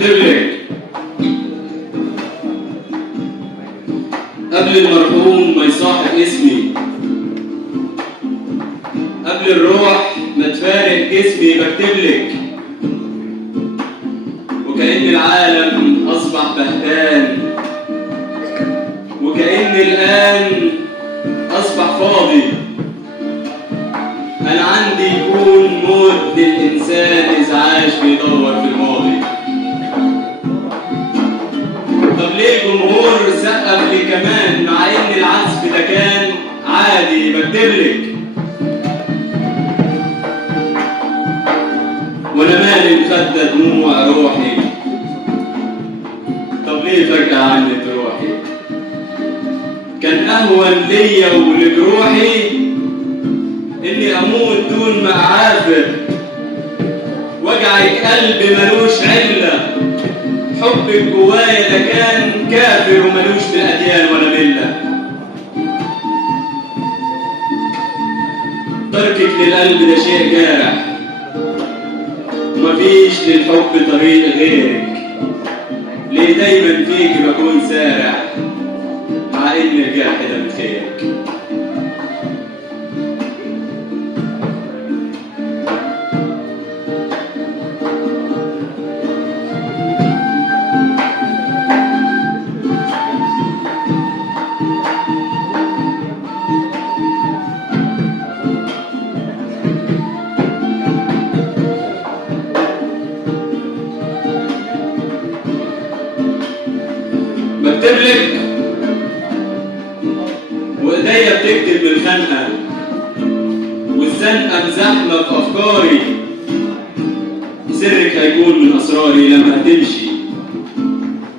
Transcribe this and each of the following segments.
بكتب لك قبل المرحوم ما يصاحب اسمي، قبل الروح ما تفارق جسمي بكتب لك، وكأن العالم أصبح بهتان، وكأن الآن أصبح فاضي. أنا عندي يكون موت للإنسان إذا عاش بيدور في الماضي. طب ليه الجمهور سقف لي كمان مع إن العزف ده كان عادي؟ بكتبلك وأنا مالي مخدة دموع روحي. طب ليه فجأة عنت روحي؟ كان أهون ليا ولجروحي إني أموت دون ما أعافر. وجعك قلب ملوش علة، حبك جوايا ده كان كافر وملوش بالأديان ولا ملة. تركك للقلب ده شيء جارح، ومفيش للحب طريق غيرك. ليه دايما فيك بكون سارح مع إن الجرح ده من خيرك؟ بكتبلك وايديا بتكتب من خنقه، والزنقه مزحمه في افكاري. سرك هيكون من اسراري لما هتمشي،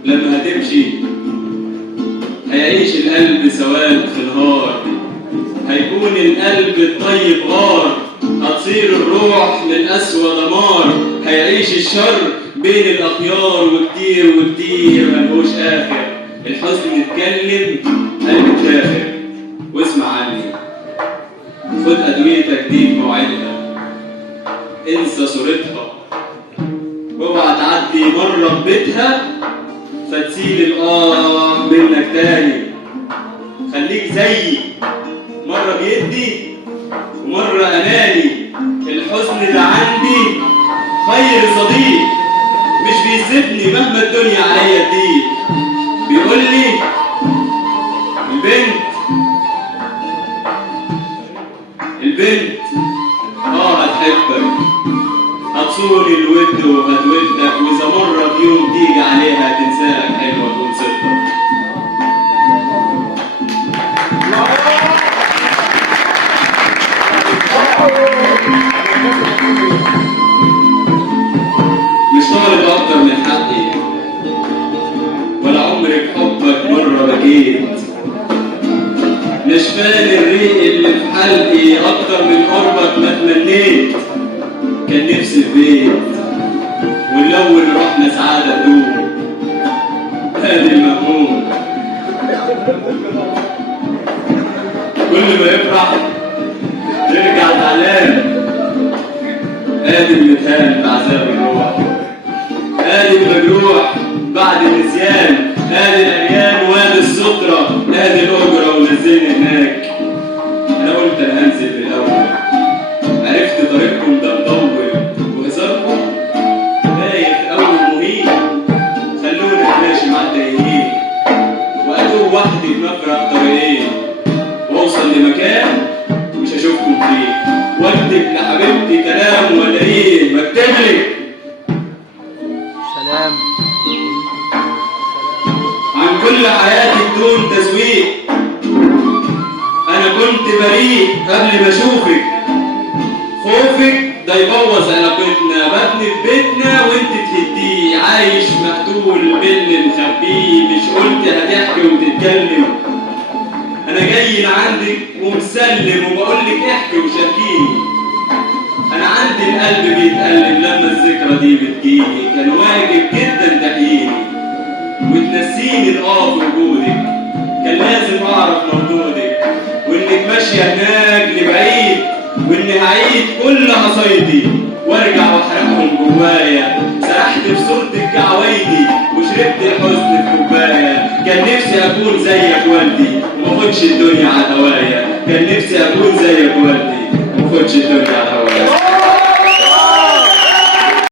لما هتمشي هيعيش القلب سواد في نهار. هيكون القلب الطيب غار، هتصير الروح من اسوى دمار. هيعيش الشر بين الاخيار، وكتير وكتير ملهوش اخر. الحزن اتكلم قلب تافه. واسمع عني، خد ادويتك دي في موعدها، انسى صورتها واوعى تعدي مره ببيتها فتسيل منك تاني. خليك زيي، مره بيدي ومره اناني. الحزن ده عندي خير صديق، مش بيسيبني مهما الدنيا عليا تضيق. بيقول لي البنت هتحبك، هتصوني الود وهتودك، واذا مره في يوم تيجي عليها تنساك حلوه تكون صدقك. مش طالب اكتر من حقي، ولا عمري بحبك مره بكيت. نشفان الريق اللي في حلقي اكتر من قربك ما تمنيت. كان نفسي في بيت ونلون روحنا سعاده بدون هادي المهموم. كل ما يفرح يرجع زعلان. ادي المتهان بعذاب الروح، ادي المجروح بعد النسيان. ادي العريان وادي السترة، ادي الاجرة ونزلني هناك. انا قلت انا هنزل في الاول، عرفت طريقكم ده مطول وهزاركم بايخ اول مهين. خلوني ماشي مع التايهين واتوه وحدي في مفرق طريقين، واوصل لمكان مش هشوفكم فيه، واكتب لحبيبتي كلام والاقيه بكتبلك سلام عن كل حياتي بدون تسويق. انا كنت بريء قبل ما اشوفك، خوفك ده يبوظ علاقتنا. ببني في بيتنا وانت تهديه، عايش مقتول باللي مخبيه. مش قلت هتحكي وتتكلم؟ انا جاي لعندك ومسلم وبقولك احكي وشاركيني. انا عندي القلب بيتألم لما الذكرى دي بتجيني. كان واجب جدا تحييني وتنسيني في وجودك. كان لازم اعرف مردودك، وانك ماشيه هناك لبعيد، واني هعيد كل قصايدي وارجع واحرقهم جوايا. سرحت في صورتك كعوية كان نفسي اكون زيك والدي وما اخدش الدنيا على هوايا، كان نفسي اكون زيك والدي